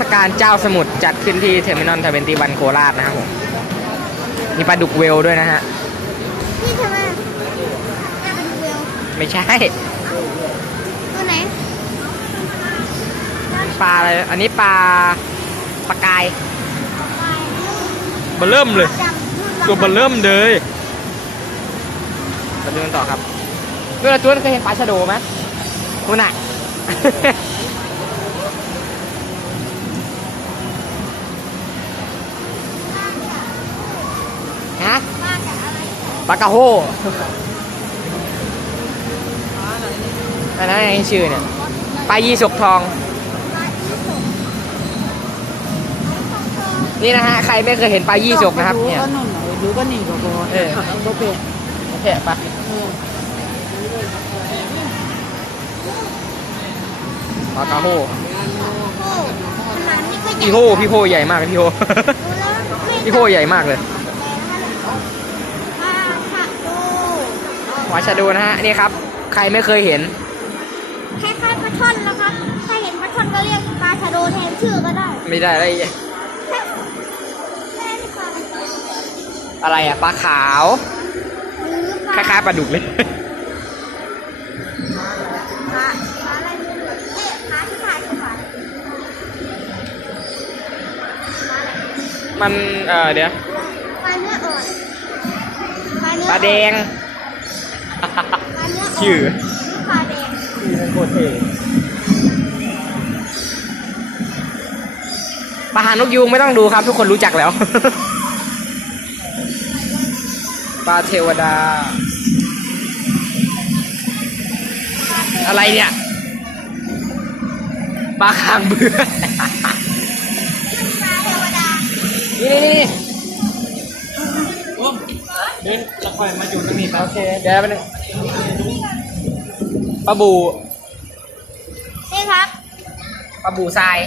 ศกาลเจ้าสมุทรจัดขึ้นที่เทอร์มินอลทเวนตี้วันโคราชนะครับผมมีปลาดุกเวลด้วยนะฮะนี่ทำไมน่าเป็นเวลไม่ใช่ตัวไหนปลาอะไรอันนี้ปลาปลากายเบลเริ่มเลย ตัวเบลเริ่มเลยมาดูกันต่อครับเมื่อตัวเคยเห็นปลาชะโดไหมคุณน่ะ ฮะ มาจากอะไร ปลากระโฮอันนั้นไงชื่อเนี่ยปลายีสกทอง นี่นะฮะ ใครไม่เคยเห็นปลายี่สกนะครับ เนี่ยดูก็นุ่นหน่อยดูก็นี่ก็พอเออก็เป็นโอเคปะเออปลากระโฮโอ้ขนาดนี้ก็ใหญ่พี่โฮพี่โฮใหญ่มากเลยพี่โฮดูแล้วไม่พี่โฮใหญ่มากเลย มาค่ะดู หวาชาโดนะฮะนี่ครับ ใครไม่เคยเห็นคล้ายๆปลาช่อนนะครับ ถ้าเห็นปลาช่อนก็เรียกปลาชะโดแทนชื่อก็ได้ ไม่ได้อะไรอะไรอะปลาขาวหรือปคลาล้ายๆปลาดุกเลยปลาปลาอะไรไม่รู้เอ๊ะปลาที่ปลาที่ปลามัน เออเดี๋ยว ปลาเนื้ออ่อน ปลาเนื้อปลาแดง ชื่อปลาแดงโคตรเท่ปลาหานกยูงไม่ต้องดูครับ ทุกคนรู้จักแล้ว ปลาเทวดา อะไรเนี่ย ปลาคางเบื่อปลาเทวดานี่นี่นี่เฮ้ยเราคอยมาอยู่ตรงนี้ครับโอเคเดี๋ยวไปบนึง ปลาบูนี่ครับปลาบูทราย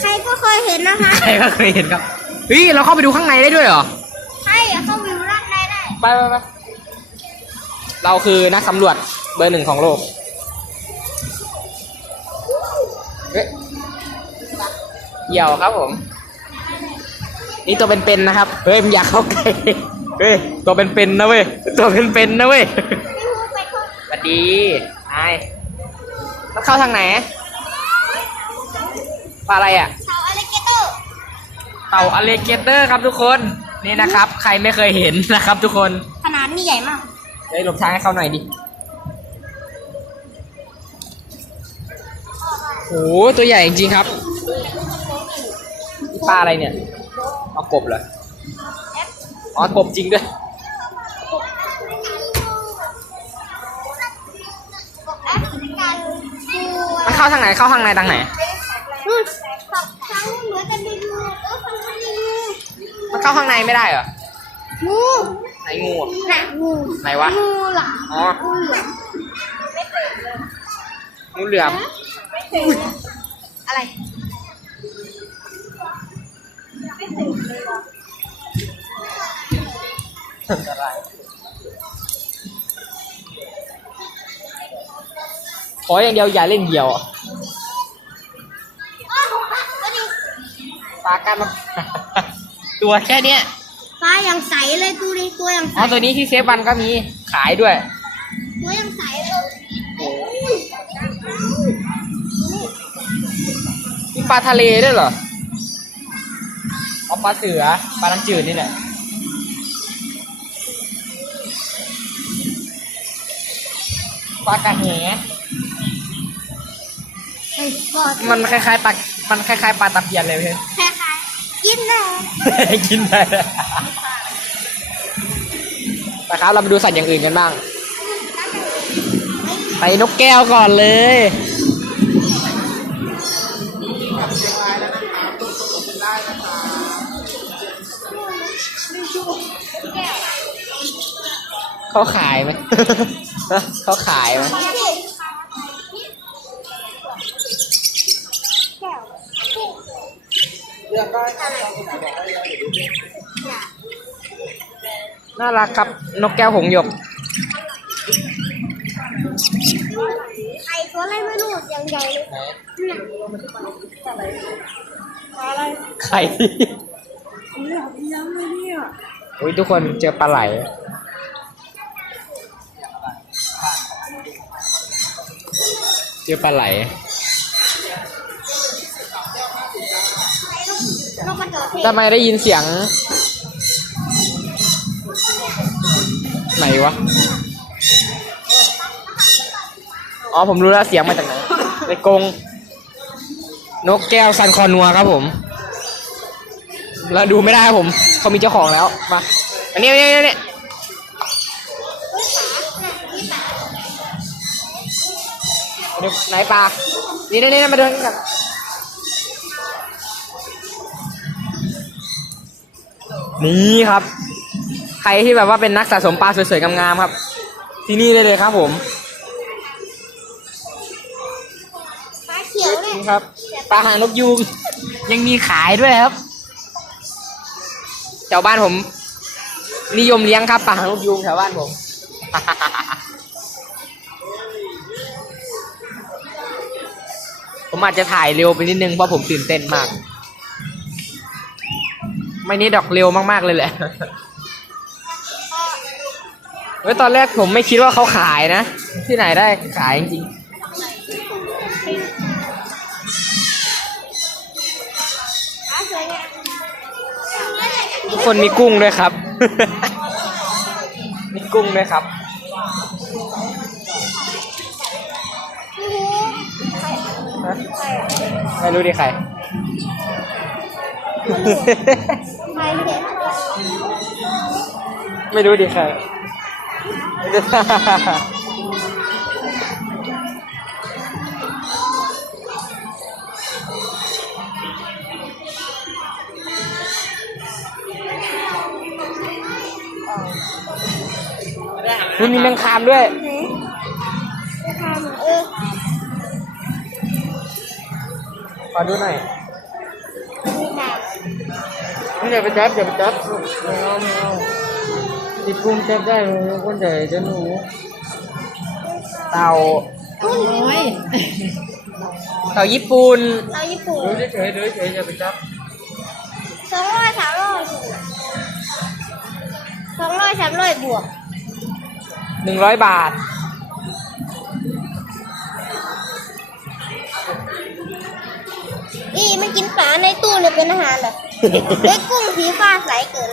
ใครก็เคยเห็นนะคะใครก็เคยเห็นครับเฮ้ยเราเข้าไปดูข้างในได้ด้วยเหรอใช่อะเข้าวิวร่างในได้ไปไปไปเราคือนักสำรวจเบอร์หนึ่งของโลกเอ๊ะเหยี่ยวครับผม นี่ตัวเป็นๆนะครับ เฮ้ยมันอยากเข้าใกล้ เฮ้ยตัวเป็นๆนะเว้ย ตัวเป็นๆนะเว้ย ดีนายมันเข้าทางไหนปลาอะไรอะเสาอลลิเกเตอร์ เต่าอเลเกเตอร์ครับทุกคน นี่นะครับ ใครไม่เคยเห็นนะครับทุกคน ขนาดนี้ใหญ่มากเฮ้ยหลบทางให้เขาหน่อยดิโอ้โหตัวใหญ่จริงๆครับนี่ปลาอะไรเนี่ย เอากบเหรอ อ๋อกบจริงด้วย เข้าทางไหนเข้าทางในทางไหนนู่นสองครั้งเหมือนกันดูดูเออฟังกันดีมันเข้าข้างในไม่ได้เหรองูไหนงูอะหนักงูไหนวะงูหลามอ๋องูเหลือมงูเหลือมอะไรขออย่างเดียวอย่าเล่นเหยี่ยวอะากันมาตัวแค่เนี้ยปลาอย่างใสเลยดูดิตัวอย่างใสอ๋อตัวนี้ที่เซฟวันก็มีขายด้วย ตัวอย่างใสเลยมีปลาทะเลด้วยเหรอเอาปลาเสือปลาน้ำจืดนี่แหละปลากระแหไอ้ปอดมันคล้ายๆปลา มันคล้ายๆปลาตะเพียนเลยเพื่อนคล้ายๆ กินนะกินได้นะครับเราไปดูสัตว์อย่างอื่นกันบ้าง ไปนกแก้วก่อนเลย เขาขายไหมเขาขายไหม น่ารักครับ นกแก้วหงส์หยก ไอตัวอะไรไม่รู้ยังใหญ่เลยไหนปลาอะไรไข่อุ้ยทุกคนเจอปลาไหลเจอปลาไหล ทำไมได้ยินเสียง ไหนวะ อ๋อผมรู้แล้วเสียงมาจากไหนในกง นกแก้วซันคอนัวครับผม แล้วดูไม่ได้ครับผม เขามีเจ้าของแล้ว มา อันนี้อันนี้อันนี้ไหนปลา นี่นี่นี่มาดูนี่กัน นี่ครับ ใครที่แบบว่าเป็นนักสะสมปลาสวยๆงามๆครับ ที่นี่ได้เลยครับผมขาเขียวเนี่ยนี่ครับปลาหางนกยูงยังมีขายด้วยครับแถวบ้านผม นิยมเลี้ยงครับปลาหางนกยูงแถวบ้านผม ผมอาจจะถ่ายเร็วไปนิดนึงเพราะผมตื่นเต้นมาก ไม่นี่ดอกเร็วมากๆเลยแหละ เว้ยตอนแรกผมไม่คิดว่าเขาขายนะ ที่ไหนได้ขายจริงทุกคนมีกุ้งด้วยครับ มีกุ้งด้วยครับใครอะไม่รู้ดิใคร ไม่รู้ดิใครคุณมีแมงคามด้วยไหนจะทำเออขอดูหน่อย อย่าไปจับอย่าไปจับไม่เอาไม่เอาติดกุ้งจับได้เลยคนใหญ่จะหนูเต่าโอ้ยเต่าญี่ปุ่นเราญี่ปุ่นดูเฉยๆดูเฉยๆอย่าไปจับสองร้อยสามร้อยสองร้อยสามร้อยบวกหนึ่งร้อยบาท อีมันกินปลาในตู้เลยเป็นอาหารเหรอ เฮ้ยกุ้งสีฟ้าใสเกิน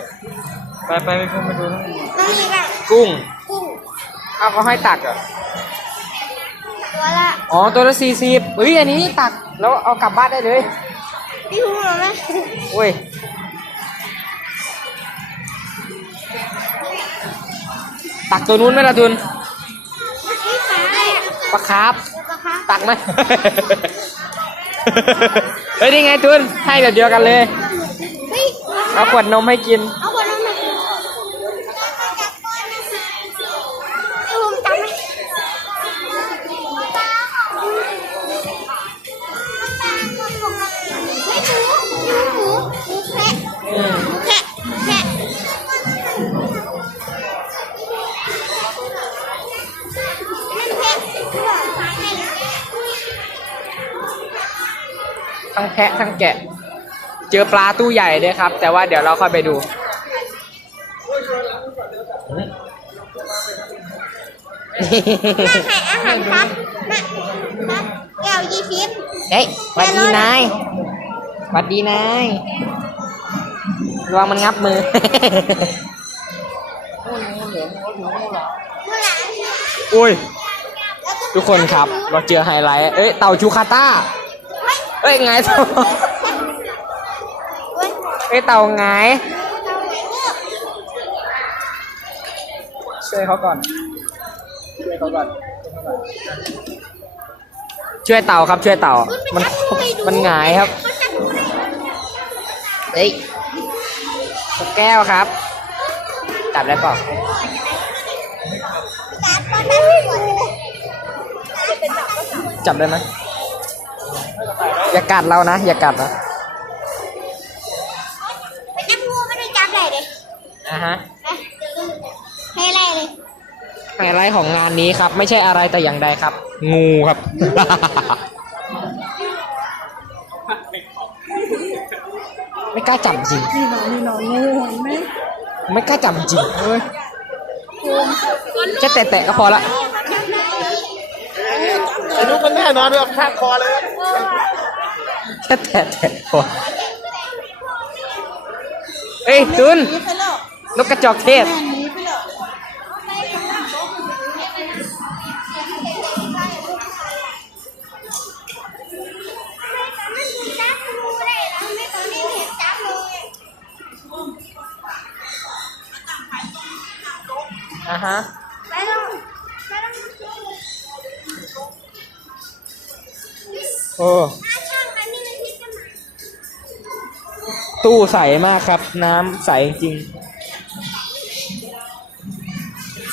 ไปไปไปมาดูนะนั่นนี่บ้างกุ้งกุ้งเอาเขาให้ตักเหรอตัวละอ๋อตัวละสี่สิบเฮ้ยอันนี้ตักแล้วเอากลับบ้านได้เลยพี่หูเราไหมโอ้ยตักตัวนู้นไหมล่ะทุนพี่ขาเนี่ยปลาคาร์ฟปลาคะตักไหม เฮ้ยนี่ไงทุนให้แบบเดียวกันเลยเฮ้ย เอาขวดนมให้กิน เอาคนนั้นมาให้ผมจำไหมไม่หมูหมูหมูแพะอืมแพะแพะนั่นแพะแพะทั้งแพะทั้งแกะ เจอปลาตู้ใหญ่ด้วยครับ แต่ว่าเดี๋ยวเราค่อยไปดูแม่ให้อาหารครับแม่ครับแก้วยี่สิบเฮ้ยหวัดดีนายหวัดดีนายระวังมันงับมือ เมื่อไหร่อุ้ยทุกคนครับ เราเจอไฮไลท์ เอ้ย เต่าชูคาต้า เฮ้ย เอ้ยไงเต่าเฮ้ยเอ้ยเต่า ไงเราไหนเนี่ยช่วยเขาก่อน ช่วยเขาก่อน ช่วยเต่าครับช่วยเต่า มันมันหงายครับเขาจะดูให้เฮ้ยนกแก้วครับ จับได้เปล่าการตอนนั้นให้ดูจะเป็นแบบว่าจับได้ไหมอย่ากัดเรานะ อย่ากัดนะ อ่าฮะไปให้แรกเลยไฮไลท์ของงานนี้ครับ ไม่ใช่อะไรแต่อย่างใดครับ งูครับ ไม่กล้าจับจริง นี่หนอนนี่หนอนงูเห็นไหมไม่กล้าจับจริงเอ้ยแค่แตะๆก็พอละไอ้นุ๊กมันแน่นอนแบบข้างคอเลยแค่แตะๆพอเอ้ยตุนหนีไปแล้ว นกกระจอกเทศแม่หนีไปแล้วจับงูได้แล้วไม่ตอนนี้เห็นจับเลยอะฮะไปแล้วไปแล้วโอ้ถ้าช่างอันนี้มันพิษกันมาตู้ใสมากครับ น้ำใสจริง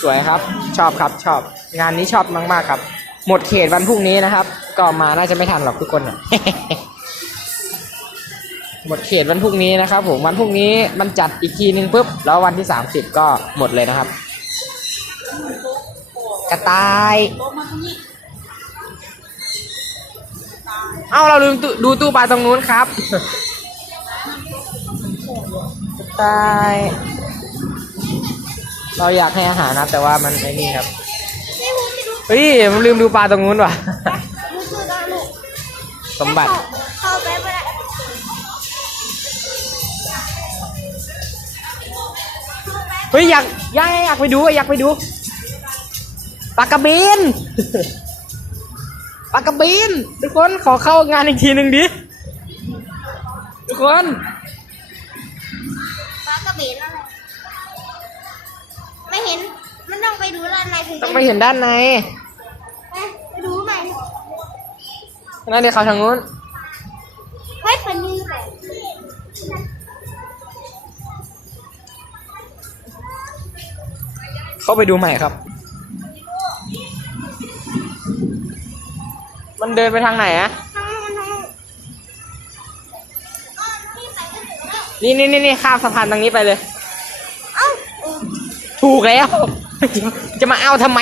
วยครับ ชอบครับชอบ งานนี้ชอบมาก ๆ ครับ หมดเขตวันพรุ่งนี้นะครับ ก็มาน่าจะไม่ทันหรอกทุกคนนะหมดเขตวันพรุ่งนี้นะครับผมวันพรุ่งนี้มันจัดอีกทีนึงปุ๊บแล้ววันที่สามสิบก็หมดเลยนะครับ กระต่าย เอ้าเราลืมดูตู้ปลาตรงนู้นครับ กระต่าย เราอยากให้อาหารนะแต่ว่ามันไอ้นี่ครับไม่รู้ไม่รู้เฮ้ยมันลืมดูปลาตรงนู้นว่ะรู้คือตอนลูกสมบัติเข้าไปไม่ได้เฮ้ยอยากอยากอยากไปดูอยากไปดูปลากระเบนปลากระเบนทุกคนขอเข้างานอีกทีหนึ่งดิทุกคนปลากระเบนอะไร ดูด้านในถึงต้องไปเห็นด้านในไปไปดูใหม่นั่นเดี๋ยวเขาทางนู้น เฮ้ยเป็นนี่แหละเข้าไปดูใหม่ครับ มันเดินไปทางไหนอะทั้งมันทั้งอ๋อนี่ไปก็ถึงแล้วนี่นี่นี่นี่ข้ามสะพานตรงนี้ไปเลย เอ้าเออถูกแล้ว จะมาเอาทำไม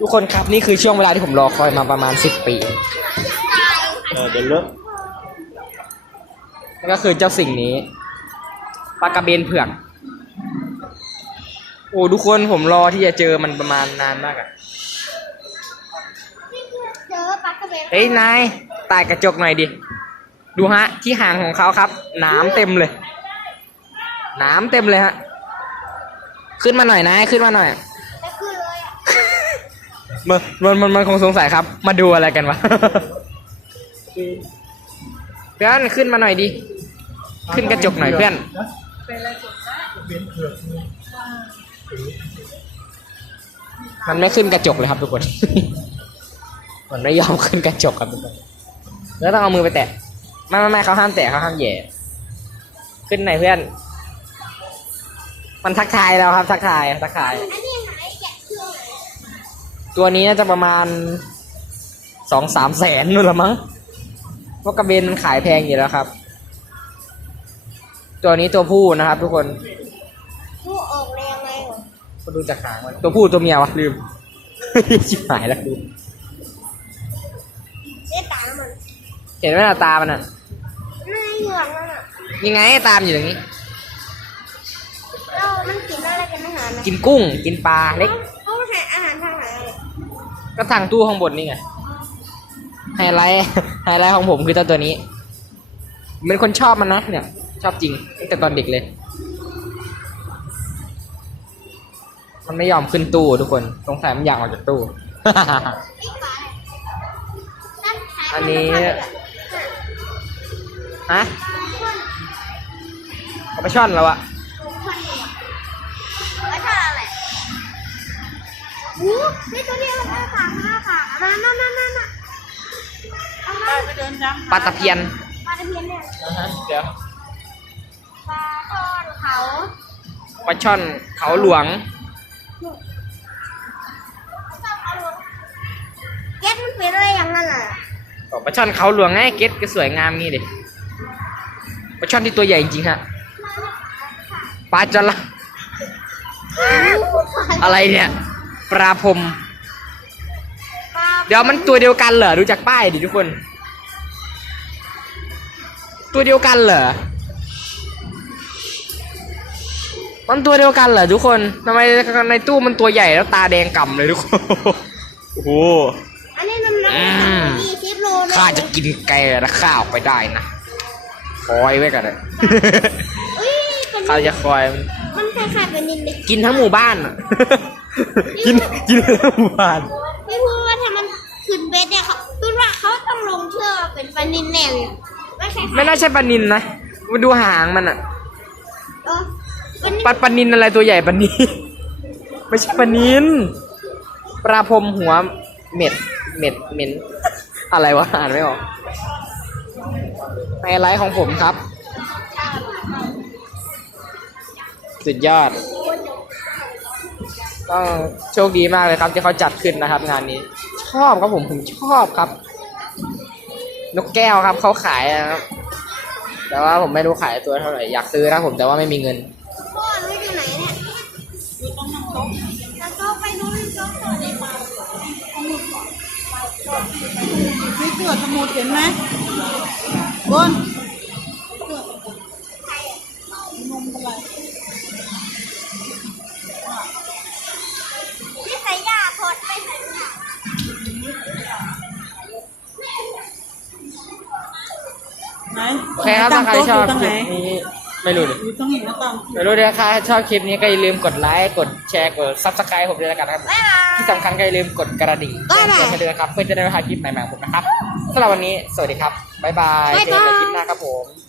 ทุกคนครับนี่คือช่วงเวลาที่ผมรอคอยมาประมาณสิบปี เออเดี๋ยวเลอะนั่นก็คือเจ้าสิ่งนี้ปลากระเบนเผือก โอ้ทุกคนผมรอที่จะเจอมันประมาณนานมากอะเจอปลากระเบนเฮ้ยนายตายกระจกหน่อยดิ ดูฮะ ที่หางของเขาครับหน้ำเต็มเลยห น้ำเต็มเลยฮะ ขึ้นมาหน่อยนายขึ้นมาหน่อยไปขึ้นเลยอะมันมันมันมันคงสงสัยครับ มาดูอะไรกันวะ เพื่อนขึ้นมาหน่อยดิ ขึ้นกระจกหน่อยเพื่อน มันไม่ขึ้นกระจกเลยครับทุกคน มันไม่ยอมขึ้นกระจกครับทุกคน แล้วต้องเอามือไปแตะ ไม่ไม่ไม่เขาห้ามแตะเขาห้ามแหย่ ขึ้นไหนอยเพื่อน มันทักทายเราครับ ทักทายทักทาย อันนี้หายแกะเครื่องเลยตัวนี้น่าจะประมาณสองสามแสนนู่นละมั้งเพราะกระเบนมันขายแพงอยู่แล้วครับ ตัวนี้ตัวผู้นะครับทุกคนผู้ออกแรงไงเหรอก็ดูจากหางมันตัวผู้ตัวเมียวะลืม ชิบหายแล้วดูเล่นตามันเห็นไหมหน้าตามันอะไม่เหลืองนั่นอะยังไงตามอยู่อย่างนี้าหารนะกินกุ้ง กินปลาเล็ก เขาหาอาหารทางไหนอะก็ทางตู้ข้างบนนี่ไง ไฮไลท์ ไฮไลท์ของผมคือเจ้าตัวนี้ผมเป็นคนชอบมันนะเนี่ย ชอบจริงตั้งแต่ตอนเด็กเลย มันไม่ยอมขึ้นตู้ทุกคนสงสัยมันอยากออกจากตู้ไอ้ปลานั่นขายอันนี้ ฮะเอาไปช่อนแล้วอะ โอ้นี่ตัวนี้มันอ้าปากอ้าปากนั่นนั่นนั่นนั่นน่ะเอามาไปเดินย้ำปลาตะเพียนปลาตะเพียนเนี่ยเดี๋ยวปลาทอดเขาปลาช่อนเขาหลวงแก๊สมันเป็นอะไรอย่างนั้นอะบอกปลาช่อนเขาหลวงไงเก็ตก็สวยงามงี้ดิปลาช่อนที่ตัวใหญ่จริงๆฮะปลาจระอะไรเนี่ย ปลาพรมเดี๋ยวมันตัวเดียวกันเหรอดูจากป้ายดิทุกคน ตัวเดียวกันเหรอมันตัวเดียวกันเหรอทุกคนทำไมในตู้มันตัวใหญ่แล้วตาแดงก่ำเลยทุกคนโอ้โหอันนี้น้ำหนักอืมยี่สิบโลเลยข้าจะกินแกและข้าออกไปได้นะคอยไว้กันเลยเอ้ยเป็นข้าจะคอยมันมันคล้ายๆเป็นนินเลยกินทั้งหมู่บ้านอะ กินกินทั้งหมู่บ้านไม่พูดว่าถ้ามันขึ้นเบสเนี่ยเขาพูดว่าเขาต้องลงเชื่อเป็นปลานินแน่เลยไม่ใช่ไม่น่าใช่ปลานินนะมาดูหางมันอะเออปลานินปลาปลานินอะไรตัวใหญ่ปลานินไม่ใช่ปลานินปลาพรมหัวเม็ดเม็ดเหม็นอะไรวะอ่านไม่ออกไฮไลท์ของผมครับ สุดยอด ต้องโชคดีมากเลยครับที่เขาจัดขึ้นนะครับ งานนี้ ชอบครับผมผมชอบครับ นกแก้วครับเขาขายนะครับ แต่ว่าผมไม่รู้ขายตัวเท่าไหร่อยากซื้อนะผมแต่ว่าไม่มีเงินพ่อรู้อยู่ไหนเนี่ยอยู่ตรงน้ำตกแล้วก็ไปดูน้ำตกต่อในป่ามีเสือสมุดเห็นไหมบน เคครับถ้าใครชอบตรงคไหนลิปนี้ไม่รู้ดิอยู่ตรงไหนนะตามไม่รู้เดี๋ยวใครชอบคลิปนี้ก็อย่าลืมกดไลค์กดแชร์กดซับสไครต์ผมด้วยแล้วกันนะครับบ๊ายบายที่สำคัญก็อย่าลืมกดกระดิ่งแจ้งเตือนให้ด้วยนะครับเพื่อจะได้ไม่พลาดคลิปใหม่ๆของผมนะครับสำหรับวันนี้สวัสดีครับบ๊ายบายเจอกันคลิปหน้าครับผม